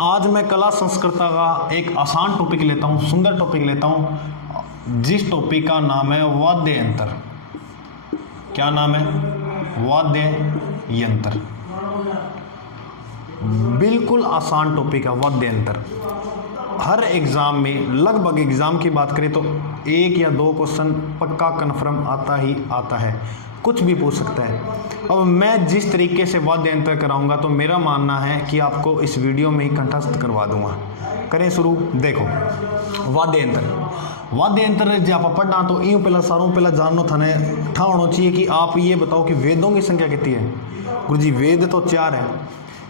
आज मैं कला संस्कृता का एक आसान टॉपिक लेता हूँ, सुंदर टॉपिक लेता हूँ, जिस टॉपिक का नाम है वाद्य यंत्र। क्या नाम है? वाद्य यंत्र। बिल्कुल आसान टॉपिक है वाद्य यंत्र। हर एग्जाम में, लगभग एग्जाम की बात करें तो एक या दो क्वेश्चन पक्का कन्फर्म आता ही आता है, कुछ भी पूछ सकता है। अब मैं जिस तरीके से वाद्य यंत्र कराऊंगा तो मेरा मानना है कि आपको इस वीडियो में ही कंठस्थ करवा दूंगा। करें शुरू। देखो, वाद्य यंत्र जब आप पढ़ना तो यूँ पहला सारों पहला जानना थाने ठा होना चाहिए कि आप ये बताओ कि वेदों की संख्या कितनी है। गुरुजी वेद तो 4 है।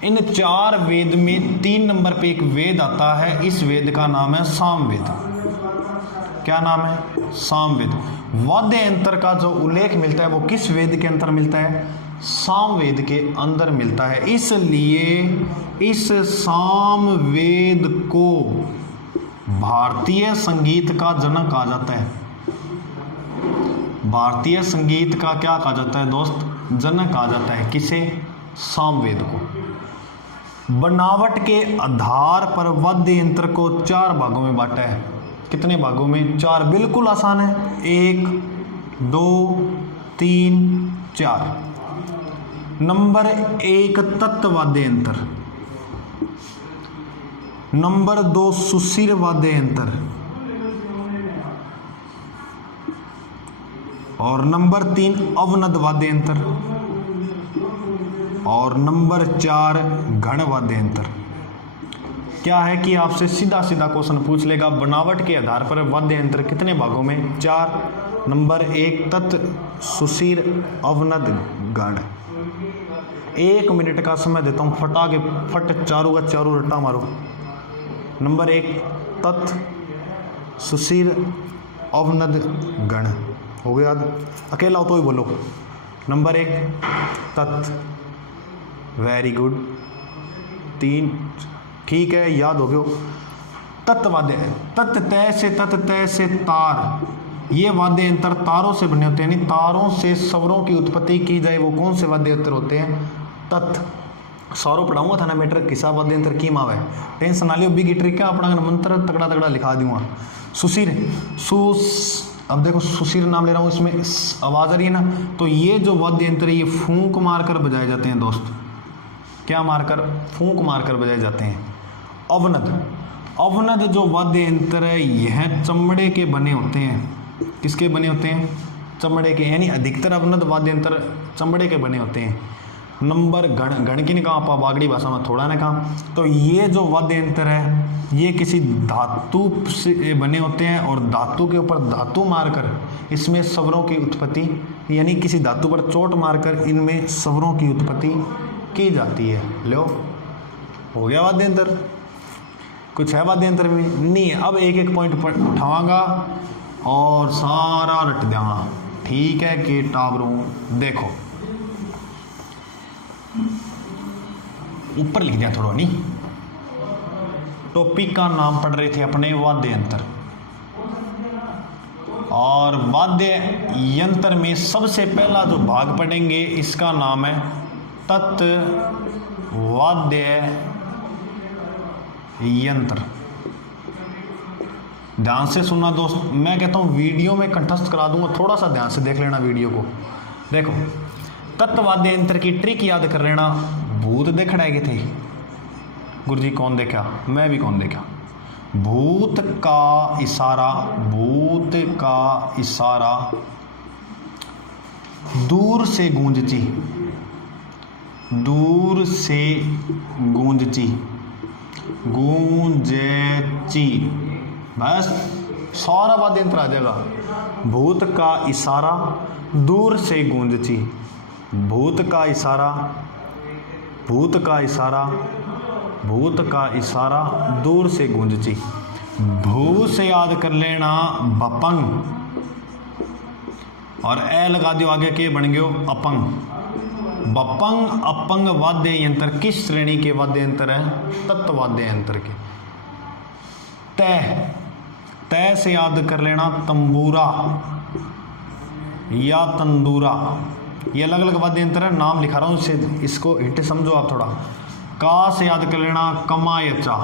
इन 4 वेद में 3 नंबर पे एक वेद आता है, इस वेद का नाम है सामवेद। क्या नाम है? सामवेद। वाद्य यंत्र का जो उल्लेख मिलता है वो किस वेद के अंतर मिलता है? सामवेद के अंदर मिलता है। इसलिए इस सामवेद को भारतीय संगीत का जनक कहा जाता है। भारतीय संगीत का क्या कहा जाता है दोस्त? जनक कहा जाता है। किसे? सामवेद को। बनावट के आधार पर वाद्य यंत्र को 4 भागों में बांटा है। कितने भागों में? 4। बिल्कुल आसान है। 1 2 3 4। नंबर 1 तत्व वाद्य यंत्र, नंबर 2 सुशिर वाद्य यंत्र, और नंबर 3 अवनद वाद्य यंत्र, और नंबर 4 घन वाद्य यंत्र। क्या है कि आपसे सीधा सीधा क्वेश्चन पूछ लेगा, बनावट के आधार पर वाद्य यंत्र कितने भागों में? 4। नंबर 1 तत्, सुशिर, अवनद, घन। 1 मिनट का समय देता हूं, फटा के फट चारों का चारों रट्टा मारो। नंबर 1 तत्, सुशिर, अवनद, घन। हो गया? अकेला हो तो ही बोलो। नंबर 1 तत्। Very good. 3। ठीक है, याद हो गया। तत्वाद्य, तत् तय से तार। ये वाद्य यंत्र तारों से बने होते हैं, यानी तारों से स्वरों की उत्पत्ति की जाए वो कौन से वाद्य यंत्र होते हैं? तत्। सारों पढ़ाऊंगा था ना मैटर किसा वाद्य यंत्र की माव है। टेंशन ना लियो, बिग ट्रिक है अपना मंत्र तगड़ा तगड़ा लिखा दूंगा। सुशिर, अब देखो सुशिर नाम ले रहा हूँ, इसमें आवाज आ रही है ना, तो ये जो वाद्य यंत्र है ये फूंक मारकर बजाए जाते हैं दोस्त। क्या मारकर? फूंक मारकर बजाए जाते हैं। अवनद जो वाद्य यंत्र है यह चमड़े के बने होते हैं। किसके बने होते हैं? चमड़े के, यानी अधिकतर अवनद वाद्य यंत्र चमड़े के बने होते हैं। नंबर घन की ने कहा, आप बागड़ी भाषा में थोड़ा ने कहा, तो ये जो वाद्य यंत्र है ये किसी धातु से बने होते हैं और धातु के ऊपर धातु मारकर इसमें स्वरों की उत्पत्ति, यानी किसी धातु पर चोट मारकर इनमें स्वरों की उत्पत्ति की जाती है। लो, हो गया वाद्य यंत्र। कुछ है वाद्य यंत्र में? नहीं है। अब एक एक पॉइंट उठावांगा और सारा रट देंगा। ठीक है कि टाबरों? देखो ऊपर लिख दिया थोड़ा, नहीं टॉपिक का नाम पढ़ रहे थे अपने वाद्य यंत्र, और वाद्य यंत्र में सबसे पहला जो भाग पढ़ेंगे इसका नाम है तत् वाद्य यंत्र। ध्यान से सुनना दोस्त, मैं कहता हूं वीडियो में कंठस्थ करा दूंगा, थोड़ा सा ध्यान से देख लेना वीडियो को। देखो, तत् वाद्य यंत्र की ट्रिक याद कर लेना। भूत देखड़ाए थे गुरुजी, कौन देखा? मैं भी कौन देखा। भूत का इशारा, भूत का इशारा दूर से गूंजची, दूर से गूंजची, गूंजेची। बस सारा वाद्य यंत्र आ जाएगा। भूत का इशारा दूर से गूंजची, भूत का इशारा, भूत का इशारा, भूत का इशारा दूर से गूंजची। भू से याद कर लेना बपंग, और ए लगा दियो आगे के बन गयो अपंग। बपंग अपंग वाद्य यंत्र किस श्रेणी के वाद्य यंत्र है? तत्व वाद्य यंत्र के। तय, तय से याद कर लेना तंबूरा या तंदूरा। ये अलग अलग वाद्य यंत्र है, नाम लिखा रहा हूँ, इसको हिंट समझो आप थोड़ा। का से याद कर लेना कमा यचा,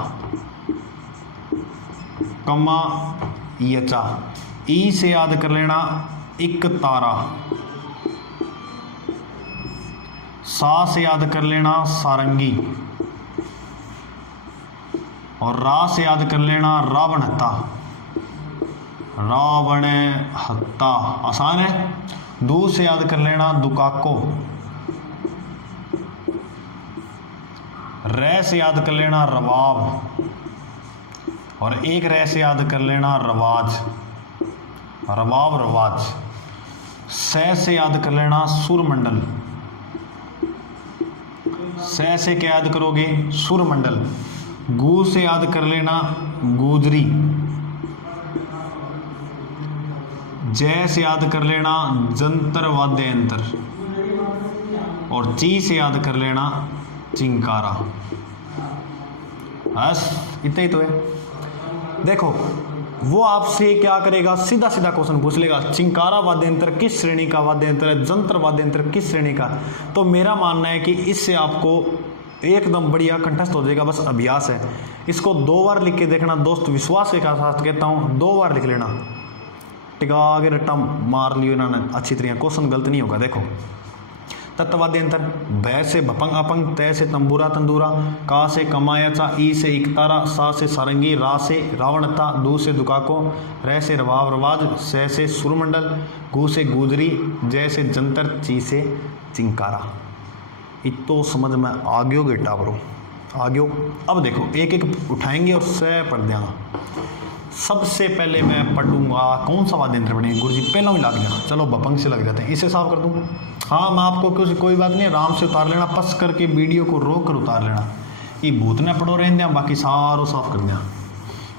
कमा यचा। ई से याद कर लेना एक तारा। सा से याद कर लेना सारंगी। और रा से याद कर लेना रावण हत्ता, रावण हत्ता आसान है। दू से याद कर लेना दुकाको। रै से याद कर लेना रवाब। और एक रै से याद कर लेना रवाज, रवाब रवाज। सै से याद कर लेना सुरमंडल। सै से क्या याद करोगे सुरमंडल। गू से याद कर लेना गुजरी। जय से याद कर लेना जंतर वाद्य यंत्र। और ची से याद कर लेना चिंकारा। बस इतना ही तो है। देखो वो आपसे क्या करेगा, सीधा सीधा क्वेश्चन पूछ लेगा, चिंकारा वाद्य यंत्र किस श्रेणी का वाद्य यंत्र है, जंतर वाद्य यंत्र किस श्रेणी का। तो मेरा मानना है कि इससे आपको एकदम बढ़िया कंठस्थ हो जाएगा, बस अभ्यास है। इसको 2 बार लिख के देखना दोस्त, विश्वास के साथ कहता हूँ 2 बार लिख लेना। टिका के रट्टा मार लियो इन्होंने अच्छी तरह, क्वेश्चन गलत नहीं होगा। देखो तत्वाद्य यंत्र, भ से भपंग अपंग, तय से तंबूरा तंदूरा, का से कमायाचा, ई से इकतारा, सा से सारंगी, रा से रावणता, दू से दुकाको, रै से रवाब रवाज, सै से सुरमंडल, गू से गुजरी, जय से जंतर, ची से चिंकारा। इतो समझ में आ गयो बेटा ब्रो, आ गयो। अब देखो एक एक उठाएंगे और सह पढ़ देंगे। सबसे पहले मैं पढ़ूंगा कौन सा वाद्य यंत्र पढ़ेंगे गुरु जी, पहला ही लग गया, चलो भपंग से लग जाते हैं, इसे साफ कर दूँ। हाँ मैं आपको कोई बात नहीं, आराम से उतार लेना, पस करके वीडियो को रोक कर उतार लेना। ये भूत न पढ़ो रहने दें, बाकी सारों साफ कर दें,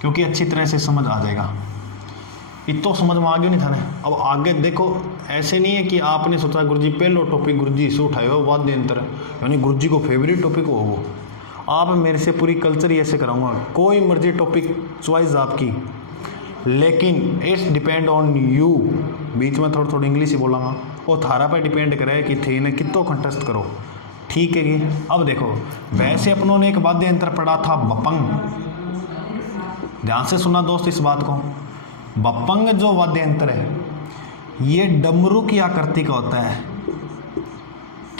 क्योंकि अच्छी तरह से समझ आ जाएगा। इतो समझ में आ गया नहीं था ना। अब आगे देखो, ऐसे नहीं है कि आपने सोचा गुरुजी पहलो टॉपिक गुरुजी से उठाए हो वाद्य यंत्र, यानी गुरुजी को फेवरेट टॉपिक हो वो। आप मेरे से पूरी कल्चर ही ऐसे कराऊंगा, कोई मर्जी टॉपिक चॉइस आपकी, लेकिन इट्स डिपेंड ऑन यू। बीच में थोड़ी इंग्लिश ही बोलांगा, वो थारा पर डिपेंड करे कि थे ने कितो कंटेस्ट करो, ठीक है कि। अब देखो वैसे अपनों ने एक वाद्य यंत्र पढ़ा था बपंग, ध्यान से सुना दोस्त इस बात को। बपंग जो वाद्य यंत्र है ये डमरू की आकृति का होता है।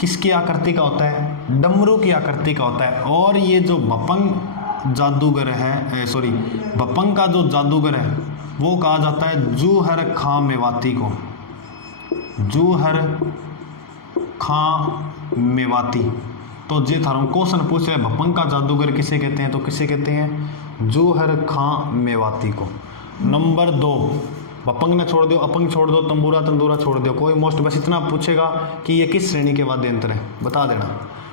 किसकी आकृति का होता है? डमरू की आकृति का होता है। और ये जो बपंग जादूगर है, सॉरी बपंग का जो जादूगर है वो कहा जाता है जूहर खां मेवाती को। जूहर खां मेवाती। तो जे थारों क्वेश्चन पूछे है बपंग का जादूगर किसे कहते हैं, तो किसे कहते हैं? जूहर खां मेवाती को। नंबर 2, बपंग ने छोड़ दो, अपंग छोड़ दो, तंबूरा तंदूरा छोड़ दो, कोई मोस्ट बस इतना पूछेगा कि ये किस श्रेणी के वाद्य यंत्र है, बता देना।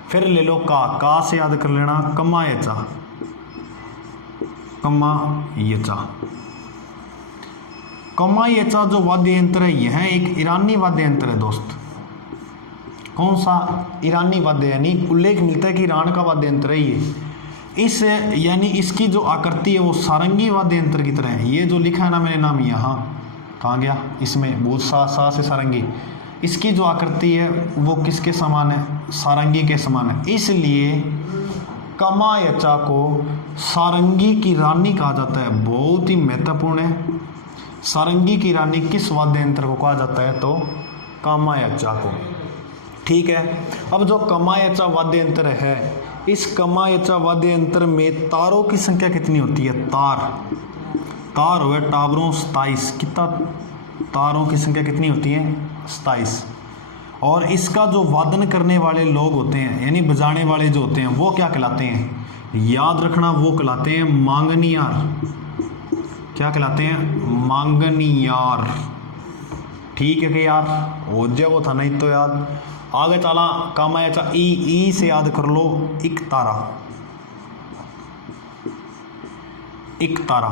फिर ले लो का से याद कर लेना कमायचा, कमायचा। कमायचा जो वाद्य यंत्र है यह एक ईरानी वाद्य यंत्र है दोस्त। कौन सा? ईरानी वाद्य, यानी उल्लेख मिलता है कि ईरान का वाद्य यंत्र है ये। इस यानी इसकी जो आकृति है वो सारंगी वाद्य यंत्र की तरह है। ये जो लिखा है ना मैंने नाम, यहाँ कहाँ गया, इसमें बहुत सा से सारंगी, इसकी जो आकृति है वो किसके समान है? सारंगी के समान है। इसलिए कमायचा को सारंगी की रानी कहा जाता है। बहुत ही महत्वपूर्ण है। सारंगी की रानी किस वाद्य यंत्र को कहा जाता है? तो कमायचा को। ठीक है। अब जो कमायचा वाद्य यंत्र है, इस कमायचा वाद्य यंत्र में तारों की संख्या कितनी होती है? तार हुए टावरों 27। कितना तारों की संख्या कितनी होती है? 27। और इसका जो वादन करने वाले लोग होते हैं, यानी बजाने वाले जो होते हैं, वो क्या कहलाते हैं? याद रखना, वो कहलाते हैं मांगनियार। क्या कहलाते हैं? मांगनियार। ठीक है कि यार हो जाए, वो था नहीं तो याद। आगे चला कमायचा ई से याद कर लो एक तारा, एक तारा,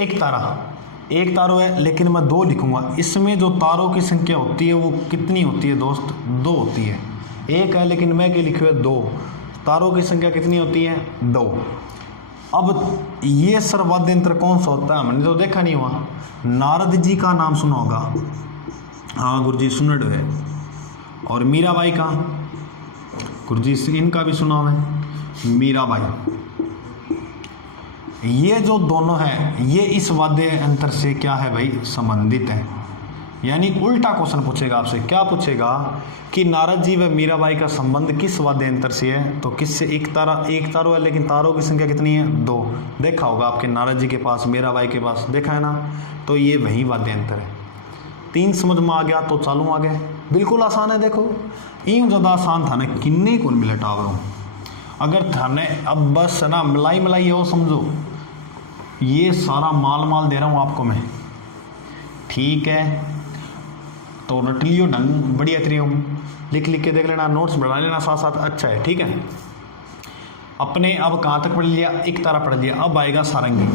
एक तारा, एक तारो है, लेकिन मैं 2 लिखूंगा। इसमें जो तारों की संख्या होती है वो कितनी होती है दोस्त? 2 होती है। एक है लेकिन मैं क्या लिखूँ? 2। तारों की संख्या कितनी होती है? 2। अब ये सर्वाद्य यंत्र कौन सा होता है? हमने तो देखा नहीं हुआ। नारद जी का नाम सुना होगा, हाँ गुरुजी सुनड़ है। और मीराबाई का, गुरुजी इनका भी सुना हुआ है मीराबाई। ये जो दोनों हैं ये इस वाद्य यंत्र से क्या है भाई, संबंधित है। यानी उल्टा क्वेश्चन पूछेगा आपसे, क्या पूछेगा कि नारद जी व मीराबाई का संबंध किस वाद्य यंत्र से है, तो किससे, एक तारों है, लेकिन तारों की संख्या कितनी है, 2। देखा होगा आपके नारद जी के पास, मीराबाई के पास, देखा है ना, तो ये वही वाद्य यंत्र है। 3 समझ में आ गया तो चालू आगे, बिल्कुल आसान है। देखो यूँ ज़्यादा आसान था ना, किन्ने कौन मिला टावरों, अगर थाने अब बस ना मलाई हो समझो, ये सारा माल दे रहा हूँ आपको मैं, ठीक है। तो रट लियो ढंग बढ़िया तरीके लिख के देख लेना, नोट्स बना लेना साथ साथ, अच्छा है, ठीक है। अपने अब कहाँ तक पढ़ लिया, एक तारा पढ़ लिया, अब आएगा सारंगी।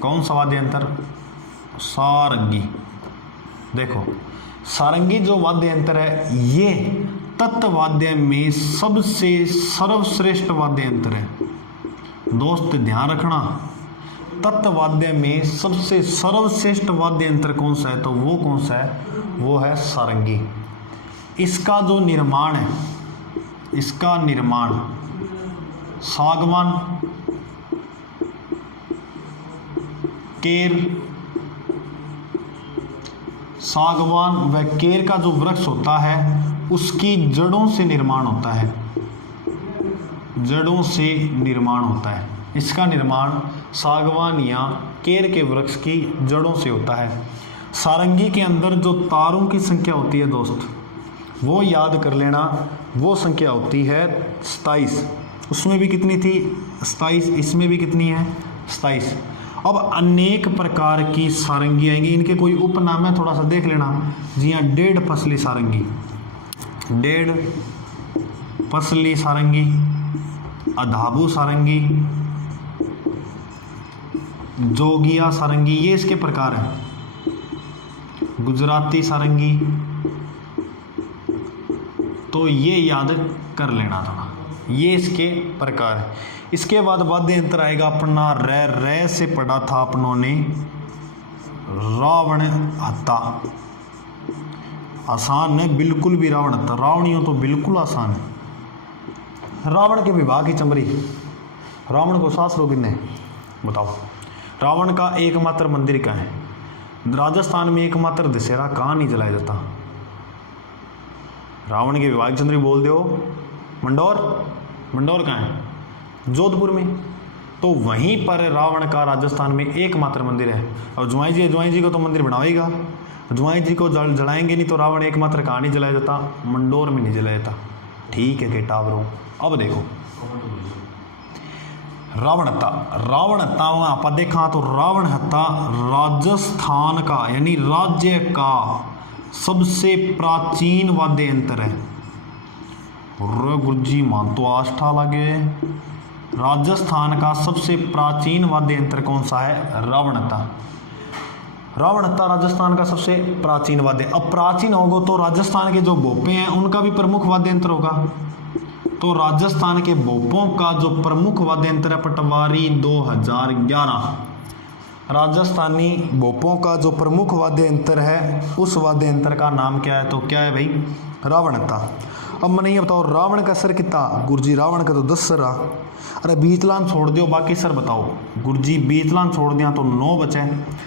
कौन सा वाद्य यंत्र, सारंगी। देखो सारंगी जो वाद्य यंत्र है ये तत्वाद्य में सबसे सर्वश्रेष्ठ वाद्य यंत्र है। दोस्त ध्यान रखना, तत्वाद्य में सबसे सर्वश्रेष्ठ वाद्य यंत्र कौन सा है, तो वो कौन सा है, वो है सारंगी। इसका जो निर्माण है, इसका निर्माण सागवान, केर, सागवान व केर का जो वृक्ष होता है उसकी जड़ों से निर्माण होता है, जड़ों से निर्माण होता है। इसका निर्माण सागवान या केर के वृक्ष की जड़ों से होता है। सारंगी के अंदर जो तारों की संख्या होती है दोस्त, वो याद कर लेना, वो संख्या होती है 27। उसमें भी कितनी थी, 27, इसमें भी कितनी है, 27। अब अनेक प्रकार की सारंगी आएंगी, इनके कोई उपनाम है थोड़ा सा देख लेना। जी हाँ, 1.5 फसली सारंगी, 1.5 फसली सारंगी, अधाबू सारंगी, जोगिया सारंगी, ये इसके प्रकार हैं। गुजराती सारंगी, तो ये याद कर लेना थोड़ा, ये इसके प्रकार है। इसके बाद वाद्य यंत्र आएगा अपना रे से पढ़ा था अपनों ने, रावण हत्ता। आसान है बिल्कुल भी, रावण हत्ता, रावणियों तो बिल्कुल आसान है। रावण के विवाह की चमरी, रावण को सास लोग कितने बताओ। रावण का एकमात्र मंदिर कहाँ है, राजस्थान में एकमात्र दशहरा कहाँ नहीं जलाया जाता। रावण के विवाह की चंद्री बोल दो, मंडौर कहाँ है, जोधपुर में, तो वहीं पर रावण का राजस्थान में एकमात्र मंदिर है। और जुआई जी को तो मंदिर बनावेगा, जुआई जी को जलाएंगे नहीं तो रावण एकमात्र कहाँ नहीं जलाया जाता, मंडौर में नहीं जलाया जाता, ठीक है के टावरों। अब देखो रावण हत्ता आप देखा तो रावण हत्ता राजस्थान का यानी राज्य का सबसे प्राचीन वाद्य यंत्र है। गुरुजी मान तो आष्ठा लगे, राजस्थान का सबसे प्राचीन वाद्य यंत्र कौन सा है, रावण हत्ता। रावण हत्ता राजस्थान का सबसे प्राचीन वाद्य। अब प्राचीन होगा तो राजस्थान के जो भोपे हैं उनका भी प्रमुख वाद्य यंत्र होगा, तो राजस्थान के भोपों का जो प्रमुख वाद्य यंत्र है पटवारी 2011। राजस्थानी भोपों का जो प्रमुख वाद्य यंत्र है उस वाद्य यंत्र का नाम क्या है, तो क्या है भाई, रावण हत्ता। अब मैंने ये बताओ रावण का सर कितना, गुरुजी रावण का तो 10 सर रहा। अरे बीतलान छोड़ दियो, बाकी सर बताओ। गुरुजी बीतलान छोड़ दिया तो 9 बचे,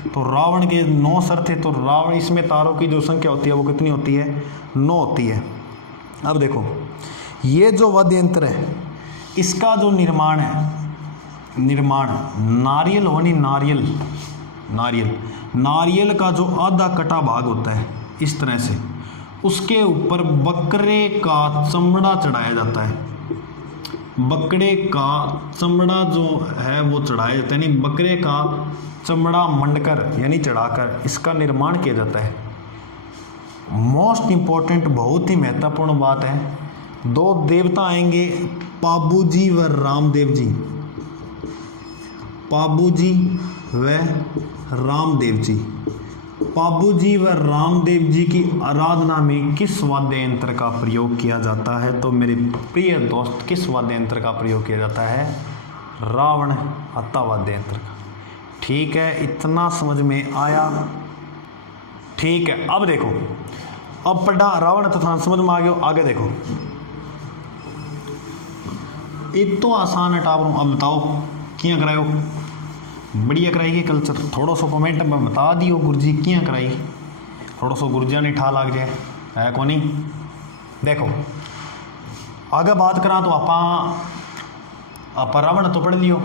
तो रावण के 9 सर थे, तो रावण इसमें तारों की जो संख्या होती है वो कितनी होती है, 9 होती है। अब देखो ये जो वाद्य यंत्र है इसका जो निर्माण नारियल होनी, नारियल का जो आधा कटा भाग होता है इस तरह से, उसके ऊपर बकरे का चमड़ा चढ़ाया जाता है। बकरे का चमड़ा जो है वो चढ़ाया जाता है, यानी बकरे का चमड़ा मंडकर यानी चढ़ाकर इसका निर्माण किया जाता है। मोस्ट इंपॉर्टेंट, बहुत ही महत्वपूर्ण बात है, 2 देवता आएंगे, पाबू जी व रामदेव जी। पाबू जी व रामदेव जी। पाबू जी व रामदेव जी की आराधना में किस वाद्य यंत्र का प्रयोग किया जाता है, तो मेरे प्रिय दोस्त किस वाद्य यंत्र का प्रयोग किया जाता है, रावण हत्ता वाद्य यंत्र का। ठीक है, इतना समझ में आया, ठीक है। अब देखो अब पढ़ा रावण तथा समझ में आ गया। आगे देखो, एक तो आसान है टावरों। अब बताओ किया करायो, बढ़िया कराई कल्चर। थोड़ा सो कमेंट में बता दियो गुरुजी किया कराई, थोड़ा सो गुरुजिया ने ठा लाग जाए है को नहीं। देखो आगे बात करा तो आप रावण तो पढ़ लियो,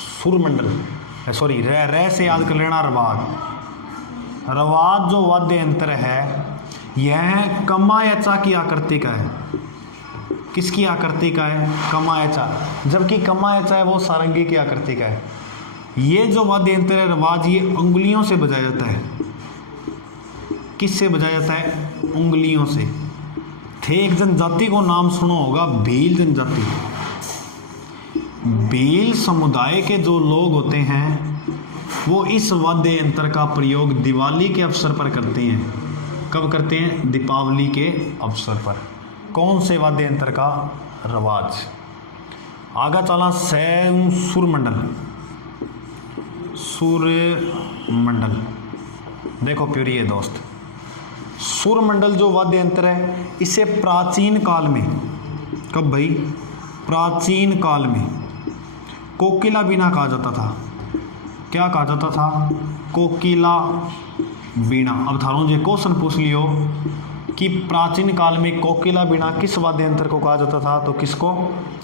सुरमंडल सॉरी रे से याद कर लेना रवाद। रवाद जो वाद्य यंत्र है यह कमायचा की आकृति का है। किसकी आकृति का है? कमायचा। जबकि कमायचा है वो सारंगी की आकृति का है। ये जो वाद्य यंत्र है रवाज, ये उंगलियों से बजाया जाता है। किससे बजाया जाता है? उंगलियों से। थे एक जनजाति को नाम सुनो होगा, भील जनजाति। भील समुदाय के जो लोग होते हैं वो इस वाद्य यंत्र का प्रयोग दिवाली के अवसर पर करते हैं। कब करते हैं? दीपावली के अवसर पर। कौन से वाद्य यंत्र का? रवाज। आगा चला सुरमंडल। सुरमंडल देखो प्रिय दोस्त, सुरमंडल जो वाद्य यंत्र है इसे प्राचीन काल में, कब भाई? प्राचीन काल में कोकिला बीना कहा जाता था। क्या कहा जाता था? कोकिला बीना। अब थारों जो क्वेश्चन पूछ लियो कि प्राचीन काल में कोकिला बीना किस वाद्य यंत्र को कहा जाता था, तो किसको?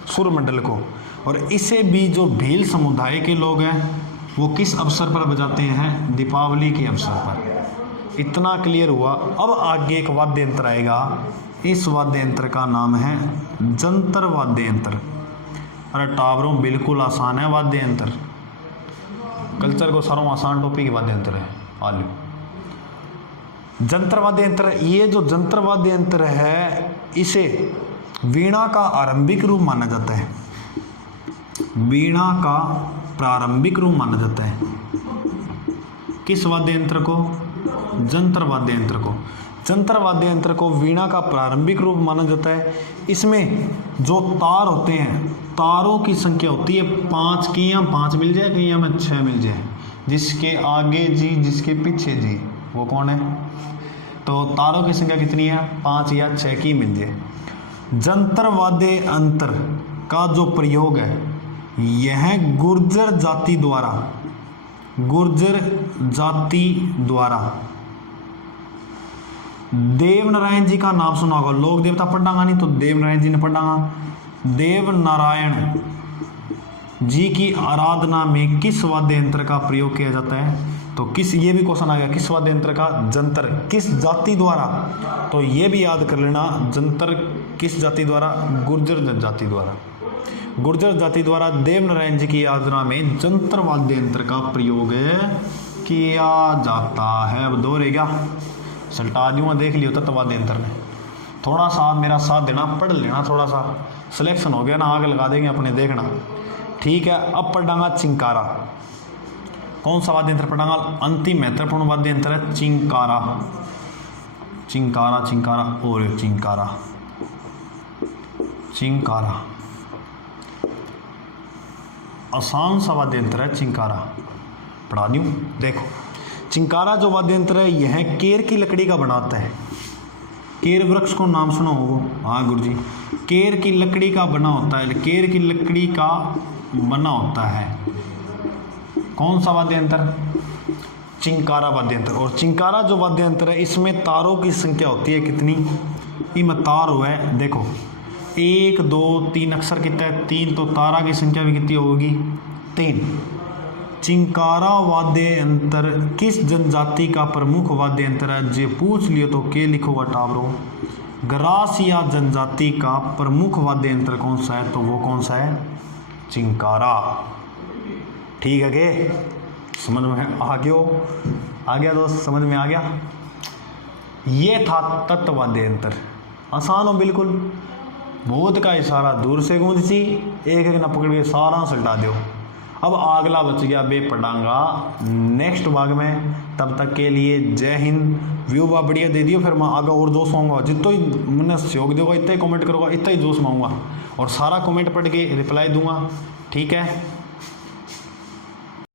सुरमंडल को। और इसे भी जो भील समुदाय के लोग हैं वो किस अवसर पर बजाते हैं? दीपावली के अवसर पर। इतना क्लियर हुआ। अब आगे एक वाद्य यंत्र आएगा, इस वाद्य यंत्र का नाम है जंतर वाद्य यंत्र। अरे टावरों बिल्कुल आसान है वाद्य यंत्र, कल्चर को सारों आसान टॉपिक वाद्य यंत्र है। आलू जंतर वाद्य यंत्र, ये जो जंतर वाद्य यंत्र है इसे वीणा का आरंभिक रूप माना जाता है। वीणा का प्रारंभिक रूप माना जाता है। किस वाद्य यंत्र को? जंतर वाद्य यंत्र को। जंतर वाद्य यंत्र को वीणा का प्रारंभिक रूप माना जाता है। इसमें जो तार होते हैं, तारों की संख्या होती है 5 की, या 5 मिल जाए कहीं हमें 6 मिल जाए। जिसके आगे जी, जिसके पीछे जी, वो कौन है? तो तारों की संख्या कितनी है? 5 या 6 की मिल जाए। जंतर वाद्य यंत्र का जो प्रयोग है यह गुर्जर जाति द्वारा, गुर्जर जाति द्वारा, देव नारायण जी का नाम सुना होगा। लोक देवता पढ़ांगा नहीं तो देव नारायण जी ने पढ़ांगा। देव नारायण जी की आराधना में किस वाद्य यंत्र का प्रयोग किया जाता है? तो किस, ये भी क्वेश्चन आ गया, किस वाद्य यंत्र का? जंतर। किस जाति द्वारा? तो ये भी याद कर लेना, जंतर किस जाति द्वारा? गुर्जर जाति द्वारा। गुर्जर जाति द्वारा देव नारायण जी की आराधना में जंतर वाद्य यंत्र का प्रयोग किया जाता है। अब दो रह गया, सल्टा दूंगा, देख लियो तत्व वाद्य यंत्र ने। थोड़ा सा मेरा साथ देना, पढ़ लेना, थोड़ा सा सिलेक्शन हो गया ना, आगे लगा देंगे अपने, देखना ठीक है। अब पढ़ांगा चिंकारा। कौन सा वाद्य यंत्र पढ़ांगा? अंतिम महत्वपूर्ण वाद्य यंत्र है चिंकारा। चिंकारा, चिंकारा और चिंकारा, चिंकारा आसान सा वाद्य यंत्र है चिंकारा। पढ़ा दूं, देखो चिंकारा जो वाद्य यंत्र है यह केर की लकड़ी का बना होता है। केर वृक्ष को नाम सुना होगा? हाँ गुरुजी, केर की लकड़ी का बना होता है। केर की लकड़ी का बना होता है। कौन सा वाद्य यंत्र? चिंकारा वाद्य यंत्र। और चिंकारा जो वाद्य यंत्र है इसमें तारों की संख्या होती है कितनी? इनमें तार हुआ है, देखो 1 2 3 अक्षर कितना है? 3। तो तारा की संख्या भी कितनी होगी? 3। चिंकारा वाद्य यंत्र किस जनजाति का प्रमुख वाद्य यंत्र है? जे पूछ लियो तो के लिखोगा टावरों? ग्रासिया जनजाति का प्रमुख वाद्य यंत्र कौन सा है? तो वो कौन सा है? चिंकारा। ठीक है के? समझ में आ गया दोस्त, समझ में आ गया? ये था तत्व वाद्य यंत्र। आसान हो बिल्कुल, बहुत का इशारा दूर से गूंज सी, एक एक न पकड़ के सारा सल्टा दो। अब अगला बच गया बे पढ़ांगा नेक्स्ट भाग में। तब तक के लिए जय हिंद। व्यू बा बढ़िया दे दियो, फिर मैं आगे और जोश आऊँगा। जितना ही मैंने सहयोग देगा, इतना ही कमेंट करूँगा, इतना ही जोश मांगूंगा और सारा कमेंट पढ़ के रिप्लाई दूंगा। ठीक है।